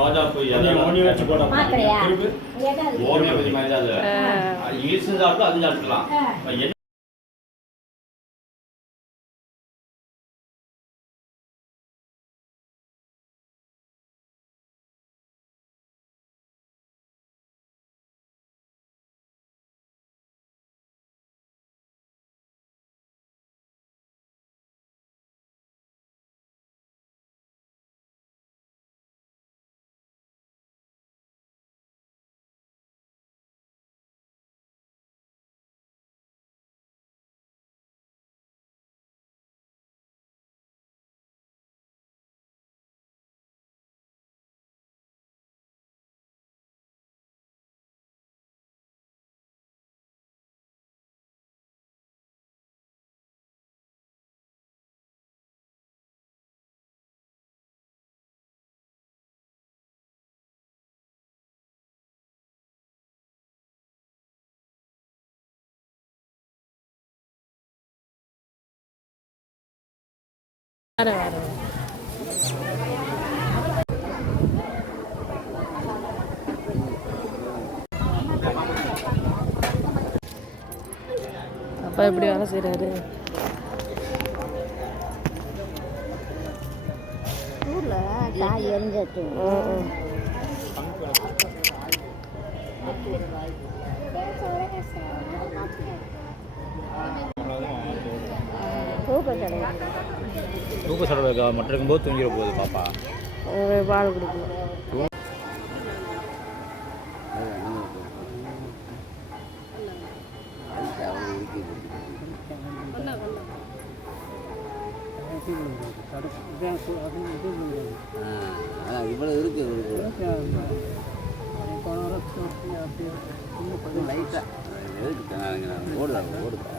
ரோஜா பூ ஒண்ணி வச்சு போடலாம் ஹோமியோபதி மாதிரி அது இங்கிலீஷ் சாப்பிட்டு அது சாப்பிடலாம். அப்பா எப்படி வேலை செய்கிறாரு? காய் எரிஞ்சு தூக்க சடவை மட்டும் இருக்கும்போது தூங்கிட போகுது பாப்பா. பால் குடிக்கணும். இவ்வளோ இருக்கு லைட்டாக ஓடுதாங்க ஓடுதா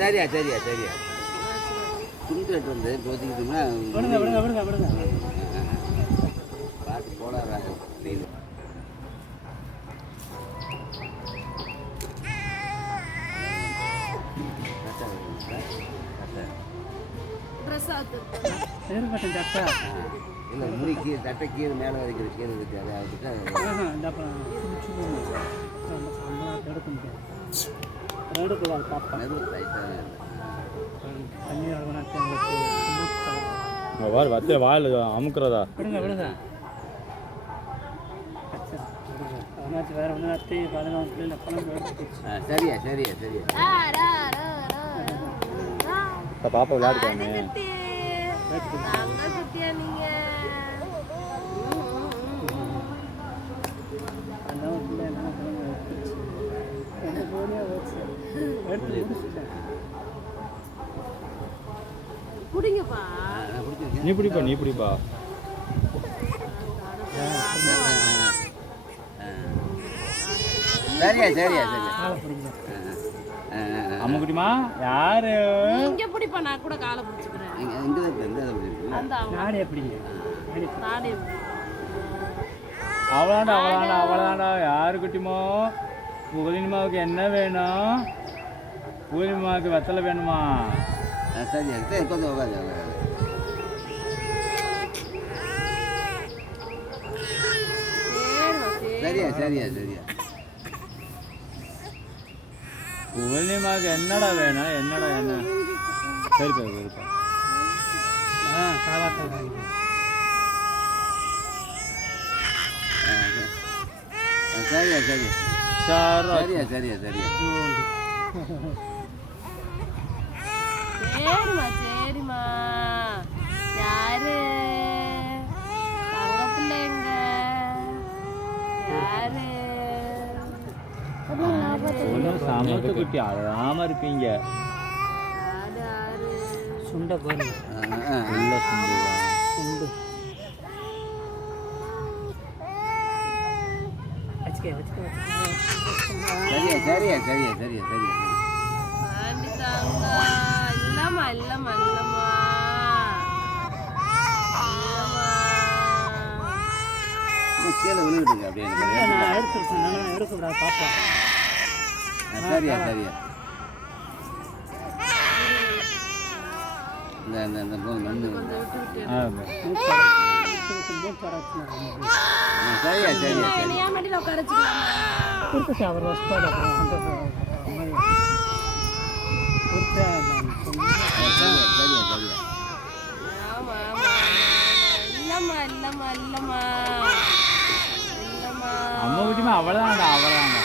சரியா சரியா சரியா துண்டு வந்து போத்திக்கிட்டோம்னா பார்த்து போடாறாங்க. இல்லை முறிக்கு தட்டை கீழே மேலே வரைக்கிற கீழே இருக்கு அதை வத்திய வாயில் அமுக்குறதா சரியா சரியா சரியா பாப்பா விளையாடுக்காங்க. நீ பிடிப்பா நீ பிடிப்பா. சரியா சரியா சரியா அம்முக்குட்டிமா யாரு இங்க பிடிப்பா நான் கூட காலை பிடிச்சிக்கிறேன். இங்க தான் நாடே பிடிங்க நாடே அவ்வளோண்டா அவ்வளோண்டா அவ்வளோதாண்டா. யாரு குட்டிமோ புகழினிமாவுக்கு என்ன வேணும்? புகழினிமாவுக்கு வெத்தலை வேணுமா? சரியா சரி கொஞ்சம் உட்காந்து சரியா சரியா சரியா புகழினிமாவுக்கு என்னடா வேணும்? என்னடா என்ன? சரிப்பா சரிப்பா. சரியா சரியா சரியா சரியா சரியா சரிம்மா சரிம்மா. சமத்து குட்டி அழகாம இருப்பீங்க. சுண்டை பாரு உள்ள சுண்டுவா. சுண்டு வச்சுக்க வச்சுக்க சரியா சரியா சரியா சரியா சரியா இல்லம்மா இல்லம்மா இல்லம்மா கீழே விழுந்துடுங்க அப்படியே எடுக்கக்கூடாது பாப்பா. சரியா சரியா இந்த இந்த இந்த வந்து சரியா சரியா சரி ஏன் மடியில் உட்கார வச்சுக்கலாமா? அவர் வஸ்தோட சரியா சரியா சரியா ஆமா ஆமா இல்லம்மா இல்லம்மா இல்லம்மா இல்லம்மா அம்மா குட்டிமா அவ்வளோதான்டா அவ்வளோதான்டா.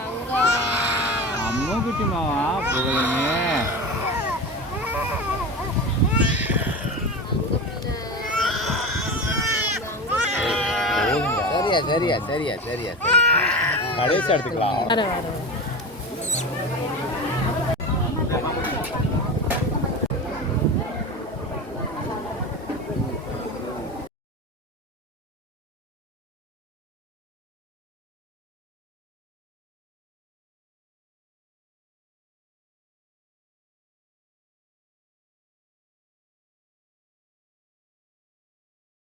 அங்க அம்மா குட்டிமாவா புகழுமே. சரியா சரியா சரியா சரியா கடைசி எடுத்துக்கலாம். வர வர